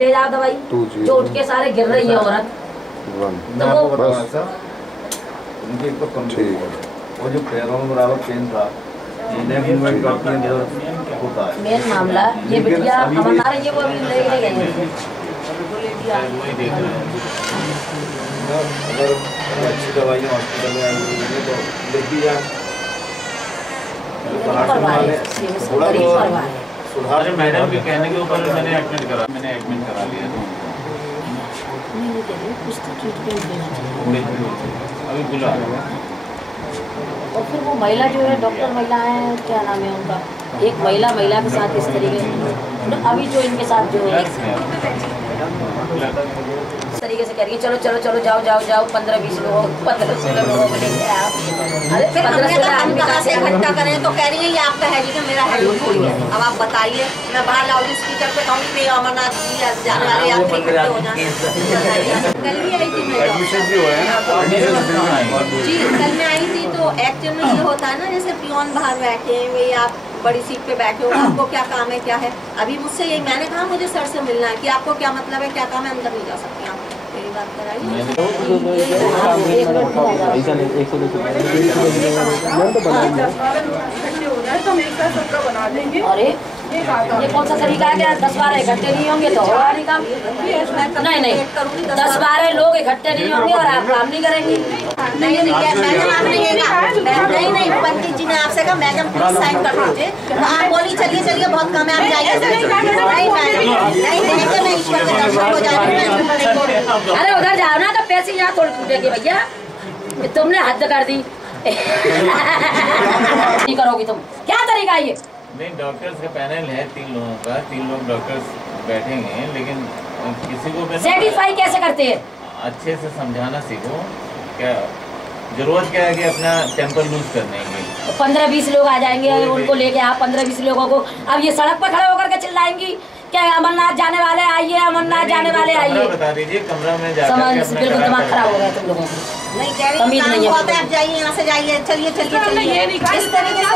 ले जाओ दवाई, जो उठ के सारे गिर रही है औरत। मैं आपको बताऊं सर, उनकी एक तो कमजोरी है और जो पैरों में बराबर पेन था, नेक मूवमेंट करती है होता है। मेन मामला ये बिटिया हमारा ये वो अभी ले गए हैं। अगर अच्छी दवाइयाँ हॉस्पिटल में आएंगी तो देखी जाए थोड़ा सुधार। मैडम के कहने के ऊपर मैंने एडमिट करा लिया। कुछ तो ट्रीटमेंट अभी बुला और फिर वो महिला जो है डॉक्टर महिला है, क्या नाम है उनका, एक महिला के साथ इस तरीके अभी जो इनके साथ जो है इस तरीके से करिए, चलो चलो चलो जाओ जाओ जाओ 15-20 लोगों 15-16 लोगों को लेके आओ। अरे 15-16 आदमी कहाँ से इकट्ठा करें तो कह रही है ये आपका है जी, मेरा है थोड़ी है। अब आप बताइए, मैं बाहर लाउड स्पीकर पे कहूँगी अमरनाथ जी जाने वाले आप इकट्ठे हो जाए। कल भी आई थी मैं जी, कल मैं आई थी तो एक्चुअल में ये होता है ना, जैसे पियोन बाहर बैठे हैं, वही आप बड़ी सीट पे बैठे हो, आपको क्या काम है क्या है। अभी मुझसे यही मैंने कहा मुझे सर से मिलना है कि आपको क्या मतलब है क्या काम है, अंदर नहीं जा सकते आप। मेरी बात कराइए। अरे ये कौन सा तरीका है, क्या 10-12 इकट्ठे नहीं होंगे तो होगा नहीं काम। नहीं 10-12 लोग इकट्ठे नहीं होंगे और आप काम नहीं करेंगे। नहीं पंडित जी ने आपसे कहा मैडम प्लीज साइन कर दीजिए, तो आप बोली चलिए चलिए बहुत कम है आप जाइए। अरे उधर जाओ ना तो पैसे यहाँ थोड़ी टूटेगी भैया, तुमने हद कर दी। नहीं करोगी तुम, क्या तरीका है ये? नहीं, डॉक्टर्स का पैनल है 3 लोगों का, 3 लोग डॉक्टर्स बैठेंगे, लेकिन किसी को सेटिस्फाई कैसे करते हैं? अच्छे से समझाना सीखो। क्या जरूरत क्या है कि अपना टेम्पर लूज करने की। 15-20 लोग आ जाएंगे, उनको लेके आप 15-20 लोगों को अब ये सड़क पर खड़े होकर के चिल्लाएंगी क्या अमरनाथ जाने वाले आइए, अमरनाथ जाने वाले आइए। बता दीजिए कमरा में समझ बिल्कुल दिमाग खराब हो गया तुम लोगों को। नहीं कह रही है आप जाइए यहाँ से जाइए, चलिए चलिए चलिए इस तरीके से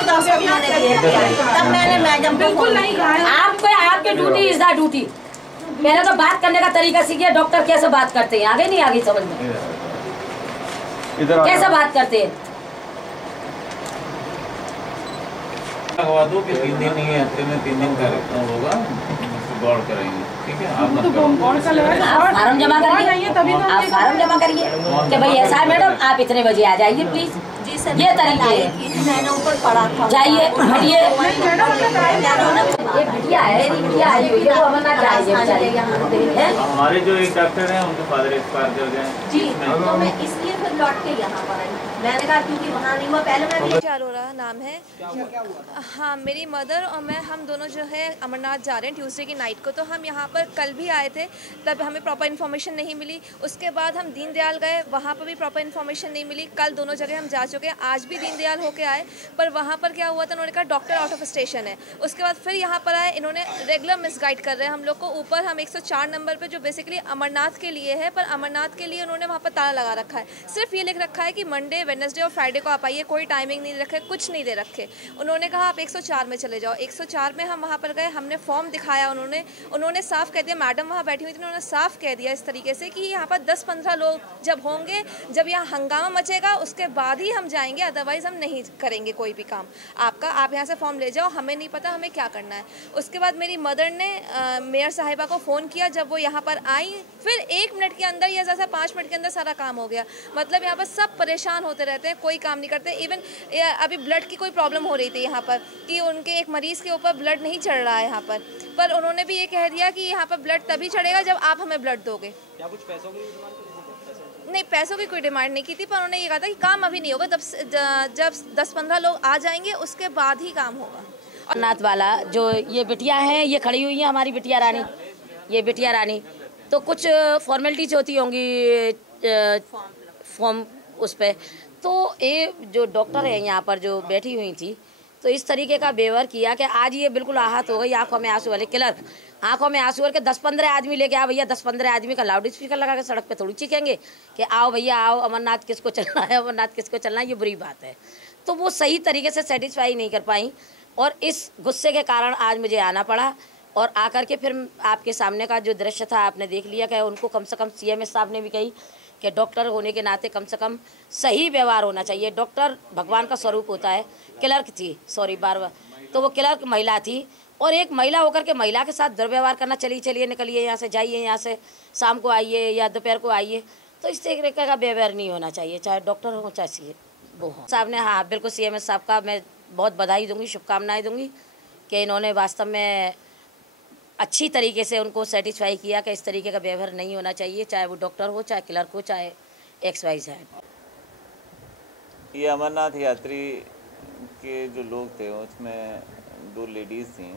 तब मैंने मैडम बिल्कुल नहीं आपको, आपकी ड्यूटी इज द ड्यूटी। पहले तो बात करने का तरीका सीखिए, डॉक्टर कैसे बात करते हैं, आगे नहीं आगे समझ में कैसे बात करते हैं। लगवा दो कि 3 दिन नहीं, हफ्ते में 3 दिन कार्यक्रम होगा, गौर करेंगे, ठीक है। आप फार्म जमा करिए, आप फार्म जमा करिए कि भाई ऐसा है मैडम आप इतने बजे आ जाइए प्लीज। जी सर ये तरीके मैंने ऊपर पढ़ा था, जाइए हटिए। ये बिटिया है, बिटिया आई हुई है, वो अमरनाथ जाइए। हमारे जो एक डॉक्टर हैं उनके फादर एक्सपायर कर गए जी, तो मैं इसलिए फिर लौट के यहाँ पर आई। मैंने कहा क्योंकि वहाँ नहीं हुआ, पहले मैं भी अरोरा नाम है। हाँ, मेरी मदर और मैं हम दोनों जो है अमरनाथ जा रहे हैं ट्यूसडे की नाइट को। तो हम यहाँ पर कल भी आए थे, तब हमें प्रॉपर इन्फॉर्मेशन नहीं मिली। उसके बाद हम दीनदयाल गए, वहाँ पर भी प्रॉपर इन्फॉर्मेशन नहीं मिली। कल दोनों जगह हम जा चुके हैं, आज भी दीनदयाल होके आए, पर वहाँ पर क्या हुआ था, उन्होंने कहा डॉक्टर आउट ऑफ स्टेशन है। उसके बाद फिर यहाँ पर आए, इन्होंने रेगुलर मिसगाइड कर रहे हैं हम लोग को। ऊपर हम 104 नंबर पर जो बेसिकली अमरनाथ के लिए है, पर अमरनाथ के लिए उन्होंने वहाँ पर ताला लगा रखा है। सिर्फ ये लिख रखा है कि मंडे, वेडनेसडे और फ्राइडे को आप आइए, कोई टाइमिंग नहीं रखे, कुछ नहीं दे रखे। उन्होंने कहा आप 104 में चले जाओ। 104 में हम वहाँ पर गए, हमने फॉर्म दिखाया, उन्होंने साफ कह दिया, मैडम वहाँ बैठी हुई थी, उन्होंने साफ कह दिया इस तरीके से कि यहाँ पर 10-15 लोग जब होंगे, जब यहाँ हंगामा मचेगा उसके बाद ही हम जाएंगे, अदरवाइज़ हम नहीं करेंगे कोई भी काम आपका। आप यहाँ से फॉर्म ले जाओ, हमें नहीं पता हमें क्या करना है। उसके बाद मेरी मदर ने मेयर साहिबा को फ़ोन किया, जब वो यहाँ पर आई फिर 1 मिनट के अंदर या जैसा 5 मिनट के अंदर सारा काम हो गया। मतलब यहाँ पर सब परेशान होते रहते हैं, कोई काम नहीं करते। इवन अभी ब्लड की कोई प्रॉब्लम हो रही थी यहाँ पर कि उनके एक मरीज़ के ऊपर ब्लड नहीं चढ़ रहा है यहाँ पर उन्होंने भी ये कह दिया कि यहाँ पर ब्लड तभी चढ़ेगा जब आप हमें ब्लड दोगे। क्या कुछ पैसों की डिमांड? नहीं, पैसों की कोई डिमांड नहीं की थी, पर उन्होंने ये कहा था कि काम अभी नहीं होगा, जब 10-15 लोग आ जाएंगे उसके बाद ही काम होगा। अमरनाथ वाला जो ये बिटिया है, ये खड़ी हुई है हमारी बिटिया रानी, ये बिटिया रानी, तो कुछ फॉर्मेलिटीज होती होंगी फॉर्म उस पर। तो ये जो डॉक्टर है यहाँ पर जो बैठी हुई थी, तो इस तरीके का व्यवहार किया कि आज ये बिल्कुल आहत हो गई, आंखों में आंसू वाले क्लर्क आंखों में आंसू करके 10-15 आदमी लेके आओ भैया, 10-15 आदमी का लाउड स्पीकर लगा के सड़क पे थोड़ी चीखेंगे कि आओ भैया आओ, अमरनाथ किसको चलना है, अमरनाथ किसको चलना है, ये बुरी बात है। तो वो सही तरीके से सेटिस्फाई नहीं कर पाई और इस गुस्से के कारण आज मुझे आना पड़ा। और आकर के फिर आपके सामने का जो दृश्य था आपने देख लिया कि उनको कम से कम CMS साहब ने भी कही कि डॉक्टर होने के नाते कम से कम सही व्यवहार होना चाहिए। डॉक्टर भगवान का स्वरूप होता है। क्लर्क थी, सॉरी बार तो वो क्लर्क महिला थी, और एक महिला होकर के महिला के साथ दुर्व्यवहार करना, चलिए निकलिए यहाँ से, जाइए यहाँ से, शाम को आइए या दोपहर को आइए, तो इस तरीके का व्यवहार नहीं होना चाहिए, चाहे डॉक्टर हो चाहे वो हो। साहब ने हाँ बिल्कुल CMS साहब का मैं बहुत बधाई दूंगी, शुभकामनाएं दूंगी कि इन्होंने वास्तव में अच्छी तरीके से उनको सेटिस्फाई किया कि इस तरीके का व्यवहार नहीं होना चाहिए, चाहे वो डॉक्टर हो, चाहे क्लर्क हो, चाहे XYZ। ये अमरनाथ यात्री के जो लोग थे उसमें 2 लेडीज़ थी,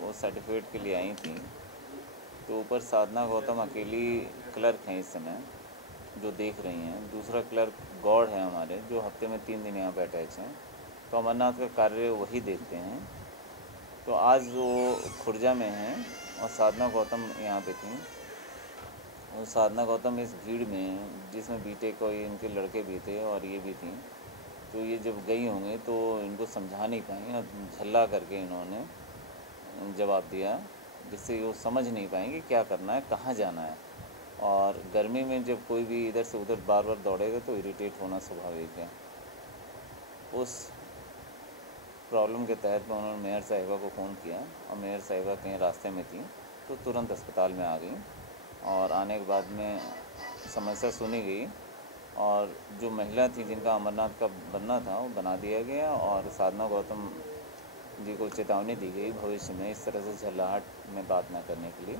वो सर्टिफिकेट के लिए आई थी। तो ऊपर साधना गौतम अकेली क्लर्क हैं इस समय जो देख रही हैं। दूसरा क्लर्क गौड़ है हमारे, जो हफ्ते में 3 दिन यहाँ पे अटैच हैं। तो अमरनाथ का कार्य वही देखते हैं। तो आज वो खुर्जा में हैं और साधना गौतम यहाँ पे थी। और साधना गौतम इस भीड़ में, जिसमें बीटे को इनके लड़के भी थे और ये भी थी, तो ये जब गई होंगी तो इनको समझा नहीं पाई और झल्ला करके इन्होंने जवाब दिया, जिससे वो समझ नहीं पाएंगे क्या करना है, कहाँ जाना है। और गर्मी में जब कोई भी इधर से उधर बार बार दौड़ेगा तो इरिटेट होना स्वाभाविक है। उस प्रॉब्लम के तहत में उन्होंने मेयर साहिबा को फ़ोन किया और मेयर साहिबा कहीं रास्ते में थी तो तुरंत अस्पताल में आ गई। और आने के बाद में समस्या सुनी गई और जो महिला थी जिनका अमरनाथ का बनना था वो बना दिया गया। और साधना गौतम जी को चेतावनी दी गई भविष्य में इस तरह से झल्लाहट में बात ना करने के लिए।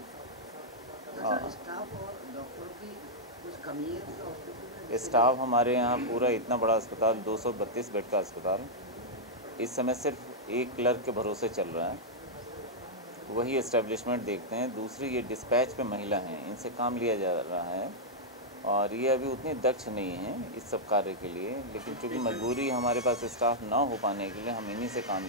स्टाफ हमारे यहाँ पूरा इतना बड़ा अस्पताल, 232 बेड का अस्पताल, इस समय सिर्फ एक क्लर्क के भरोसे चल रहा है, वही एस्टेब्लिशमेंट देखते हैं। दूसरी ये डिस्पैच पे महिला हैं, इनसे काम लिया जा रहा है और ये अभी उतनी दक्ष नहीं है इस सब कार्य के लिए, लेकिन चूँकि मजबूरी हमारे पास स्टाफ ना हो पाने के लिए हम इन्हीं से काम